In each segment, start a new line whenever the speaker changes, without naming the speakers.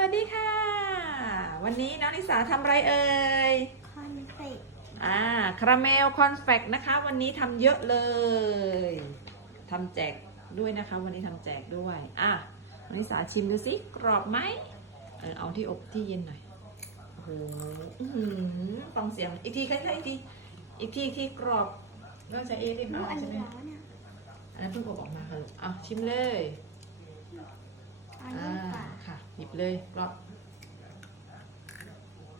วัสดีค่ะ วันนี้น้องนิสาทำอะไรเอ่ย
คอนเฟก
อ่าคาราเมลคอนเฟกนะคะ วันนี้ทำเยอะเลยทำแจกด้วยนะคะ วันนี้ทำแจกด้วยอะน้องนิสาชิมดูสิกรอบไหมเออเอาที่อบที่เย็นหน่อยโอ้โหอื้อหือฟังเสียงอีกทีใกล้ๆอีกทีอีกทีอีกทีกรอบก็จะเอ๊ะรีบ
ลู
เอา
กอัน
ใช่ไหม
นี้แล้วเนี่ย
อันนั้นเพิ่งอบออกมาค่ะลูกอะชิมเลย
อัน
อ่า
นี้กว่า
ค่ะ หยิบ เลยกรอบ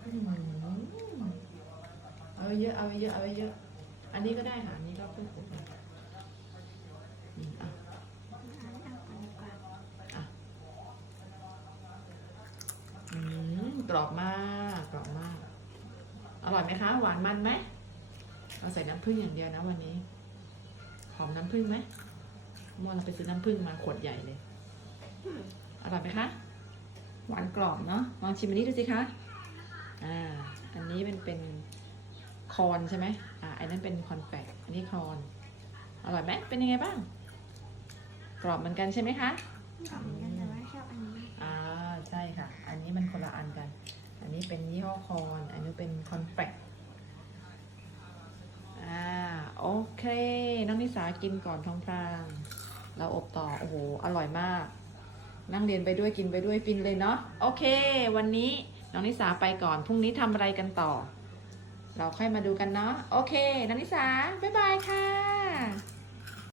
อือเอาเยอะเอาเยอะเอาเยอะ อันนี้ก็ได้ค่ะอันนี้ก็เพิ่มาอืมอะ
อันนี้อาอันนี้กว่า
อืมกรอบมากกรอบมาก อร่อยไหมคะ หวานมันไหมเราใส่น้ำผึ้งอย่างเดียวนะวันนี้หอมน้ำผึ้งไหมเมื่อเราไปซื้อน้ำผึ้งมาขวดใหญ่เลย อร่อยไหมคะ หวานกรอบเนาะลองชิมอันนี้ดูสิคะอ่าอันนี้เป็นเป็นคอนใช่ไหมอ่าอันนั้นเป็นคอนแฟกอันนี้คอนอร่อยไหมเป็นยังไงบ้าง กรอบเหมือนกันใช่ไหมคะ
กล่องนี้แต่ว่าชอบอันนี้
อ่าใช่ค่ะ อันนี้มันคนละอันกัน อันนี้เป็นยี่ห้อคอนอันนี้เป็นคอนแฟกอ่าโอเค น้องนิสากินก่อนท้องพรางเราอบต่อโอ้โหอร่อยมาก นั่งเรียนไปด้วยกินไปด้วยฟินเลยเนาะโอเค วันนี้น้องนิสาไปก่อนพรุ่งนี้ทำอะไรกันต่อ เราค่อยมาดูกันเนาะโอเค น้องนิสาบ๊ายบายค่ะ